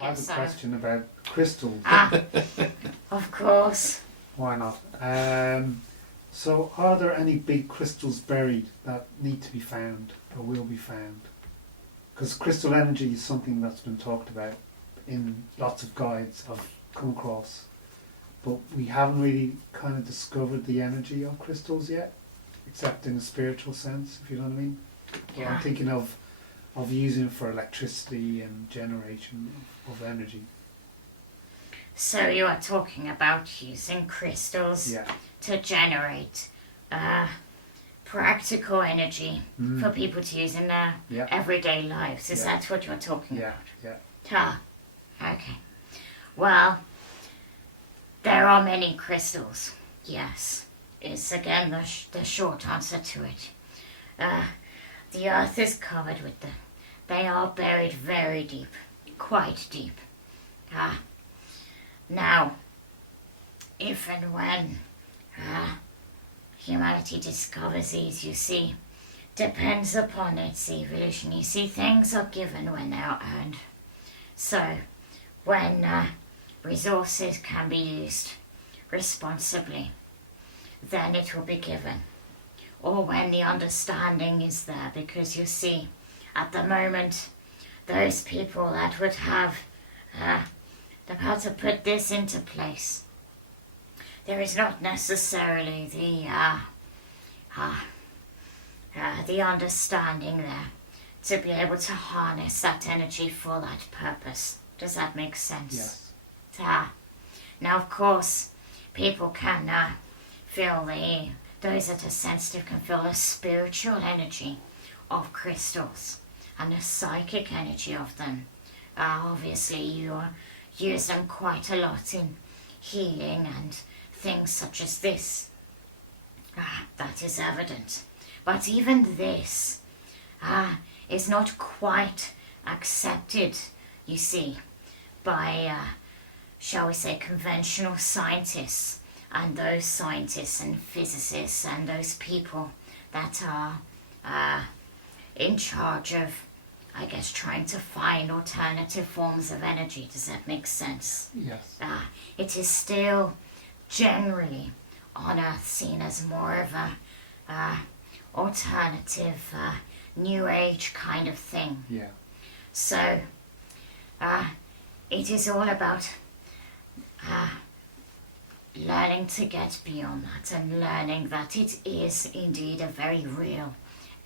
I have a so. question about crystals. Of course. Why not? So are there any big crystals buried that need to be found or will be found? Because crystal energy is something that's been talked about in lots of guides I've come across, but we haven't really kind of discovered the energy of crystals yet, except in a spiritual sense, if you know what I mean. Yeah. I'm thinking of using it for electricity and generation of energy. So you are talking about using crystals Yeah. to generate practical energy for people to use in their everyday lives. Is that what you're talking about? Yeah. Ah, okay. Well, there are many crystals, yes. It's again the short answer to it. The earth is covered with them. They are buried very deep, quite deep. Now, if and when humanity discovers these, you see, depends upon its evolution. You see, things are given when they are earned. So, when resources can be used responsibly, then it will be given. Or when the understanding is there, because you see, at the moment, those people that would have how to put this into place, there is not necessarily the understanding there to be able to harness that energy for that purpose. Does that make sense? Yes. Now, of course, people can feel those that are sensitive can feel the spiritual energy of crystals and the psychic energy of them. Obviously, you use them quite a lot in healing and things such as this. That is evident. But even this is not quite accepted, you see, by, shall we say, conventional scientists and those scientists and physicists and those people that are in charge of, I guess, trying to find alternative forms of energy. Does that make sense? Yes. It is still generally on Earth seen as more of a alternative, new age kind of thing. Yeah. So it is all about learning to get beyond that and learning that it is indeed a very real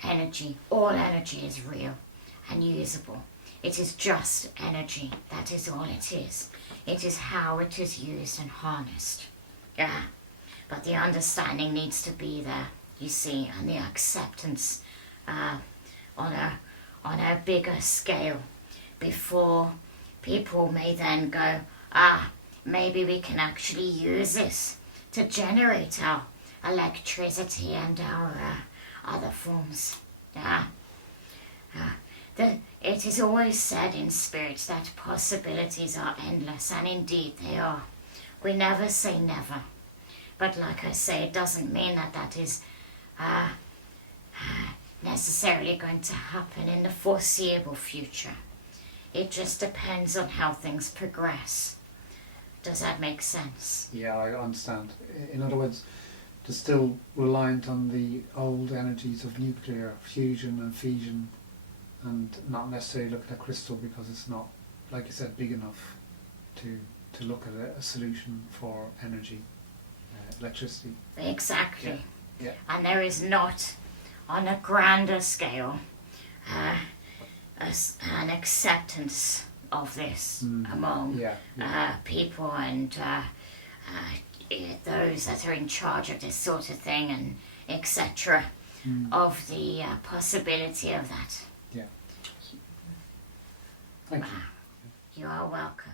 energy. All energy is real and usable. It is just energy. That is all it is. It is how it is used and harnessed. But the understanding needs to be there, you see, and the acceptance on a bigger scale before people may then go, maybe we can actually use this to generate our electricity and our other forms. It is always said in spirit that possibilities are endless, and indeed they are. We never say never. But like I say, it doesn't mean that is necessarily going to happen in the foreseeable future. It just depends on how things progress. Does that make sense? Yeah, I understand. In other words, they're still reliant on the old energies of nuclear fusion and fission, and not necessarily looking at crystal because it's not, like you said, big enough to look at a solution for energy, electricity. Exactly. Yeah. And there is not, on a grander scale, an acceptance of this among people and those that are in charge of this sort of thing, and etc. Of the possibility of that. Yeah. Thank you. You are welcome.